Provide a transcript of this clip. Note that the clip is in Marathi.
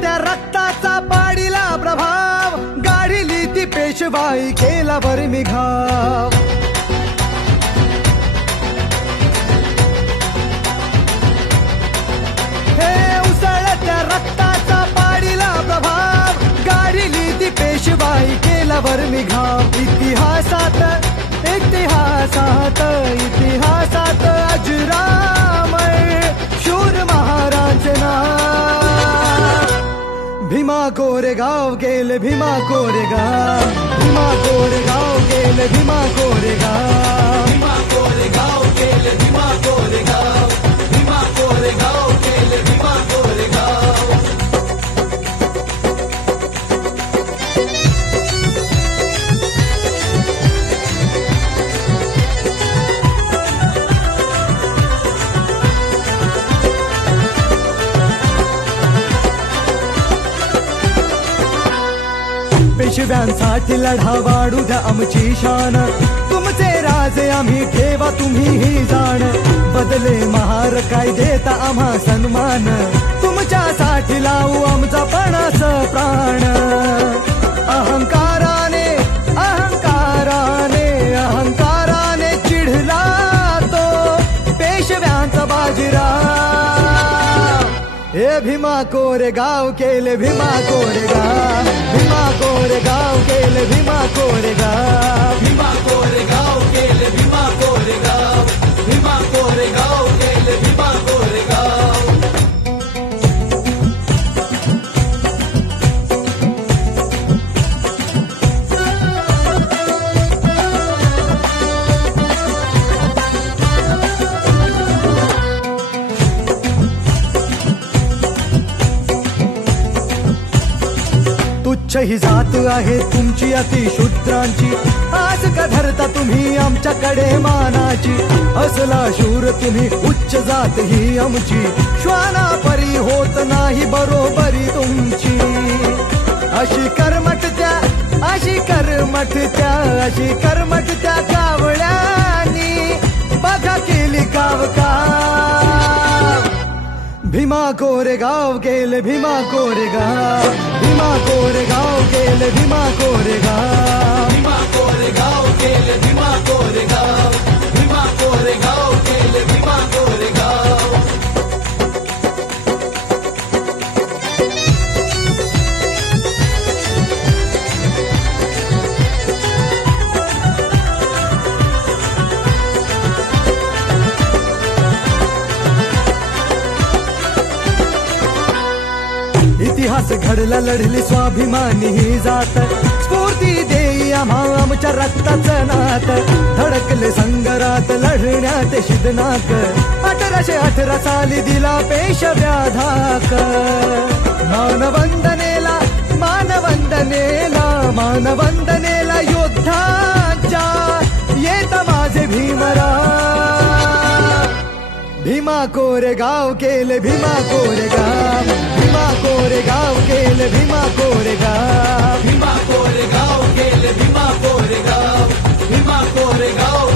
त्या रक्ताचा पाडीला प्रभाव, गाढिली ती पेशवाई केला बरमी घाव. हे उसळत्या रक्ताचा पाडीला प्रभाव, गाढिली ती पेशवाई केला बरमी घाव. इतिहासात इतिहासात इतिहासात अजरामर शूर महाराज नाव. भीमा कोरेगाव गेले भीमा कोरेगाव, भीमा कोरेगाव गेले भीमा कोरेगाव, भीमा कोरेगाव गेले भीमा कोरेगाव, भीमा कोरेगाव गेले भीमा कोरेगाव. पेशव्यांसाठी लढा वाढू द्या आमची शान, तुमचे राजे आम्ही ठेवा तुम्ही ही जाण. बदले महार काय देता आम्हा सन्मान, तुमच्यासाठी लावू आमचा पणास प्राण. अहंकाराने अहंकाराने अहंकाराने चिढला तो पेशव्यांचा बाजीराव. हे भीमा कोरेगाव केले भीमा कोरेगाव, भीमा कोरेगाव केले भीमा कोरेगाव, भीमा कोरेगाव केले भीमा कोरेगाव, भीमा कोरेगाव केले भीमा कोरेगाव. तुच्छ ही जात आहे तुमची अतिशूद्रांची, आज का धरता तुम्ही आमच्याकडे मानाची. असला शूर तुम्ही उच्च जात ही आमची, श्वाना परी होत नाही बरोबरी तुमची. अशी कर्मठ त्या अशी कर्मठ त्या अशी कर्मठ त्या कावळ्यांनी बघा केली काव काव. भीमा कोरेगाव गेले भीमा कोरेगाव, भीमा कोरेगाव गेले भीमा कोरेगाव, भीमा कोरेगाव गेले भीमा कोरेगाव, भीमा कोरेगाव गेले भीमा कोरेगाव. इतिहास घडला लढली स्वाभिमानी ही जात, स्फूर्ती देई आम्हा आमच्या रक्ताचं नात. धडकले संगरात लढण्यात शिदनाक, 1818 साली दिला पेशव्या धाक. मानवंदनेला मानवंदनेला मानवंदनेला योद्धाच्या येत माझे भीमराव. भीमा कोरेगाव केले भीमा कोरेगाव, भीमा कोरेगाव केले भीमा कोरेगाव, भीमा कोरेगाव केले भीमा कोरेगाव, भीमा कोरेगाव